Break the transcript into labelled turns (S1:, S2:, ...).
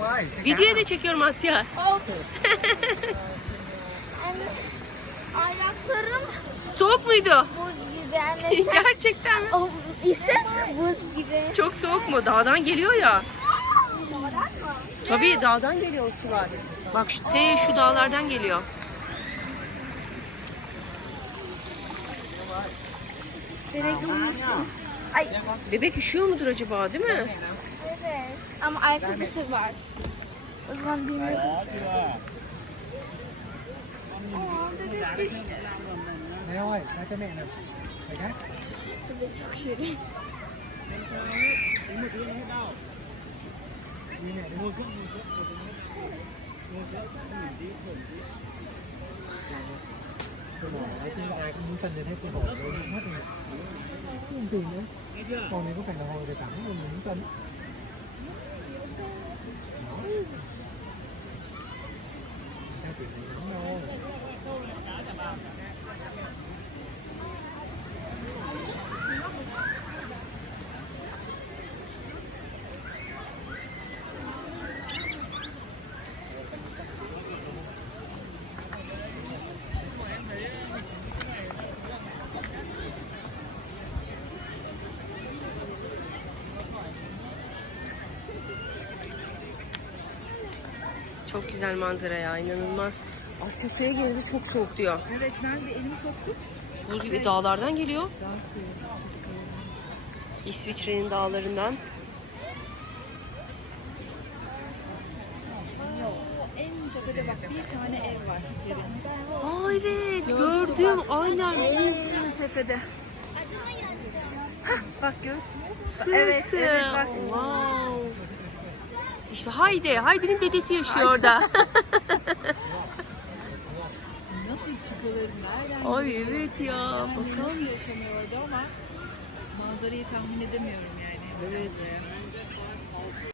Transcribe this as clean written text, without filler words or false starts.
S1: Videoya da çekiyorum Asya.
S2: Of. Ayaklarım
S1: Soğuk muydu?
S2: buz gibi anne. Sen...
S1: Gerçekten mi?
S2: Oh, hisset buz gibi.
S1: Çok soğuk mu? Dağdan geliyor ya.
S2: Doğru mu?
S1: Tabii dağdan geliyor sular. Bak şu dağlardan geliyor.
S2: Bebek olmasın. Ay
S1: Bebek üşüyor mudur acaba, değil mi?
S2: evet. Ama ayakkabısı var. O zaman bilmiyorum. Aa, bebek düştü.
S3: Mẹ ơi, ra cho mẹ nè. Mày khác.
S2: Bebek çok şirin.
S3: Đi mẹ đi mua thuốc. Tôi bỏ nói chung là ai cũng muốn cân đến hết, tôi bỏ tôi bị mất rồi. Không gì nữa. Còn này có phải là hồi để tắm rồi mình muốn cân. Ra chỉ thấy nóng đâu.
S1: Çok güzel manzara ya, inanılmaz. Asya suya girdi, çok soğuk diyor.
S4: Evet, ben de elimi soktum.
S1: Buz gibi dağlardan geliyor.
S4: Daha soğuk.
S1: İsviçre'nin dağlarından.
S4: En tepede bak bir tane ev var.
S1: Aa evet, gördüm. Aynen.
S4: En tepede. Bak gör. Evet,
S1: Şurası.
S4: evet bak.
S1: Wow. İşte Haydi'nin dedesi yaşıyor orada.
S4: Nasıl çıkılır, nereden?
S1: Ay evet ya,
S4: Bakar
S1: bakar mısın?
S4: yaşanıyordu ama manzarayı tahmin edemiyorum yani.
S1: Evet.